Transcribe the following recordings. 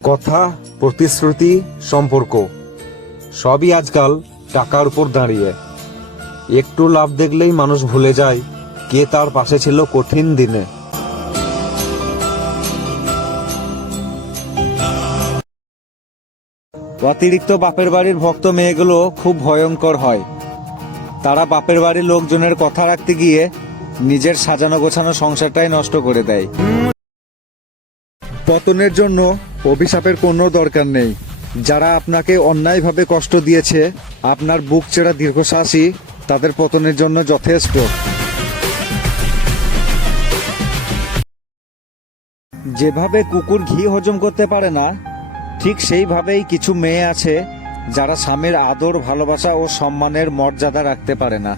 কথা, প্রতিশ্রুতি, সম্পর্ক সবই আজকাল টাকার উপর দাঁড়িয়ে। একটু লাভ দেখলেই মানুষ ভুলে যায় কে তার পাশে ছিল কঠিন দিনে। অতিরিক্ত বাপের বাড়ির ভক্ত মেয়েগুলো খুব ভয়ঙ্কর হয়। তারা বাপের বাড়ির লোকজনের কথা রাখতে গিয়ে নিজের সাজানো গোছানো সংসারটাই নষ্ট করে দেয়। পতনের জন্য অভিশাপের কোনো দরকার নেই। যারা আপনাকে অন্যায়ভাবে কষ্ট দিয়েছে, আপনার বুক চেরা দীর্ঘশ্বাসই তাদের পতনের জন্য যথেষ্ট। যেভাবে কুকুর ঘি হজম করতে পারে না, ঠিক সেইভাবেই কিছু মেয়ে আছে যারা স্বামীর আদর, ভালোবাসা ও সম্মানের মর্যাদা রাখতে পারে না।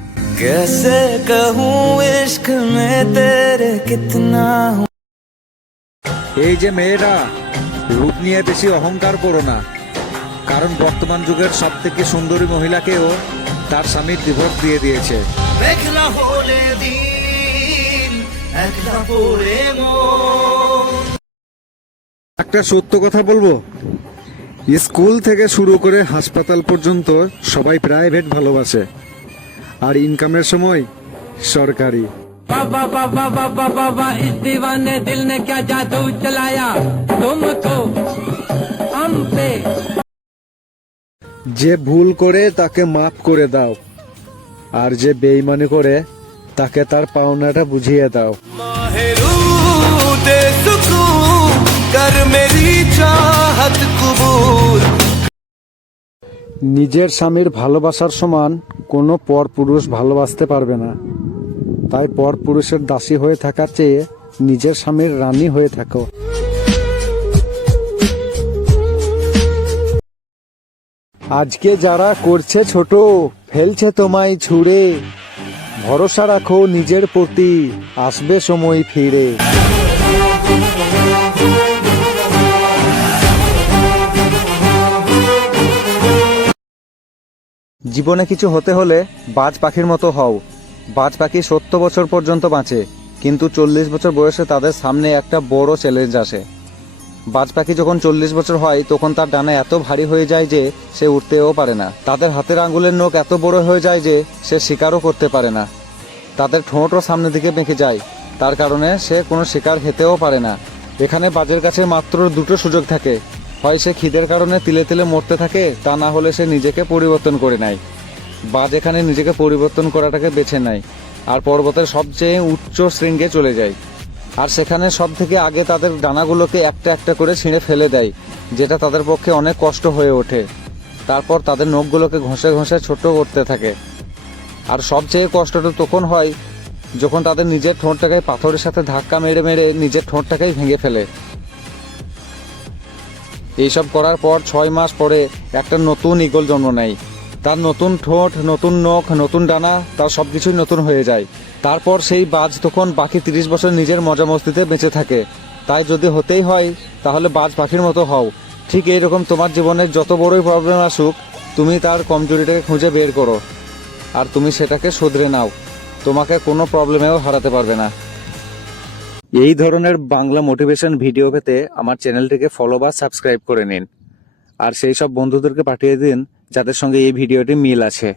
এই যে মেয়েরা, রূপ নিয়ে বেশি অহংকার করো না, কারণ বর্তমান যুগের সব থেকে সুন্দরী মহিলাকেও তার স্বামী ডিভোর্স দিয়ে দিয়েছে। একটা সত্য কথা বলবো, স্কুল থেকে শুরু করে হাসপাতাল পর্যন্ত সবাই প্রাইভেট ভালোবাসে, আর ইনকামের সময় সরকারি। বাবা বাবা বাবা বাবা ইস দিওয়ানে দিল নে ক্যা জাদু চলায়া তুমকো হাম পে। যে ভুল করে তাকে মাফ করে দাও, আর যে বেঈমানি করে তাকে তার পাওনাটা বুঝিয়ে দাও। নিজের স্বামীর ভালোবাসার সমান কোনো পর পুরুষ ভালোবাসতে পারবে না। তাই পর পুরুষের দাসী হয়ে থাকার চেয়ে নিজের স্বামীর রানী হয়ে থাকো। আজকে যারা করছে ছোট, ফেলছে তোমায় ছুঁড়ে, ভরসা রাখো নিজের প্রতি, আসবে সময় ফিরে। জীবনে কিছু হতে হলে বাজ পাখির মতো হও। বাজ পাখি 70 বছর পর্যন্ত বাঁচে, কিন্তু 40 বছর বয়সে তাদের সামনে একটা বড় চ্যালেঞ্জ আসে। বাজ পাখি যখন 40 বছর হয় তখন তার ডানা এত ভারী হয়ে যায় যে সে উঠতেও পারে না। তাদের হাতের আঙ্গুলের নখ এত বড় হয়ে যায় যে সে শিকারও করতে পারে না। তাদের ঠোঁটও সামনের দিকে বেঁকে যায়, তার কারণে সে কোনো শিকার খেতেও পারে না। এখানে বাজের কাছে মাত্র দুটো সুযোগ থাকে, হয় সে খিদের কারণে তিলে তিলে মরতে থাকে, তা না হলে সে নিজেকে পরিবর্তন করে নেয়। বাজ এখানে নিজেকে পরিবর্তন করাটাকে বেছে নেয়, আর পর্বতের সবচেয়ে উচ্চ শৃঙ্গে চলে যায়। আর সেখানে সব থেকে আগে তাদের ডানাগুলোকে একটা একটা করে ছিঁড়ে ফেলে দেয়, যেটা তাদের পক্ষে অনেক কষ্ট হয়ে ওঠে। তারপর তাদের নখগুলোকে ঘষে ঘষে ছোট করতে থাকে। আর সবচেয়ে কষ্টটা তখন হয় যখন তাদের নিজের ঠোঁটটাকে পাথরের সাথে ধাক্কা মেরে মেরে নিজের ঠোঁটটাকেই ভেঙে ফেলে। এইসব করার পর 6 মাস পরে একটা নতুন ঈগল জন্ম নেয়। তার নতুন ঠোঁট, নতুন নখ, নতুন ডানা, তার সবকিছুই নতুন হয়ে যায়। তারপর সেই বাজ তখন বাকি 30 বছর নিজের মজা মস্তিতে বেঁচে থাকে। তাই যদি হতেই হয় তাহলে বাজ পাখির মতো হও। ঠিক এইরকম তোমার জীবনের যত বড়ই প্রবলেম আসুক, তুমি তার কমজোরিটাকে খুঁজে বের করো, আর তুমি সেটাকে শুধরে নাও। তোমাকে কোনো প্রবলেমেও হারাতে পারবে না। এই ধরনের বাংলা মোটিভেশন ভিডিও পেতে আমার চ্যানেলটিকে ফলো বা সাবস্ক্রাইব করে নিন, আর সেই সব বন্ধুদেরকে পাঠিয়ে দিন যাদের সঙ্গে এই ভিডিওটি মিল আছে।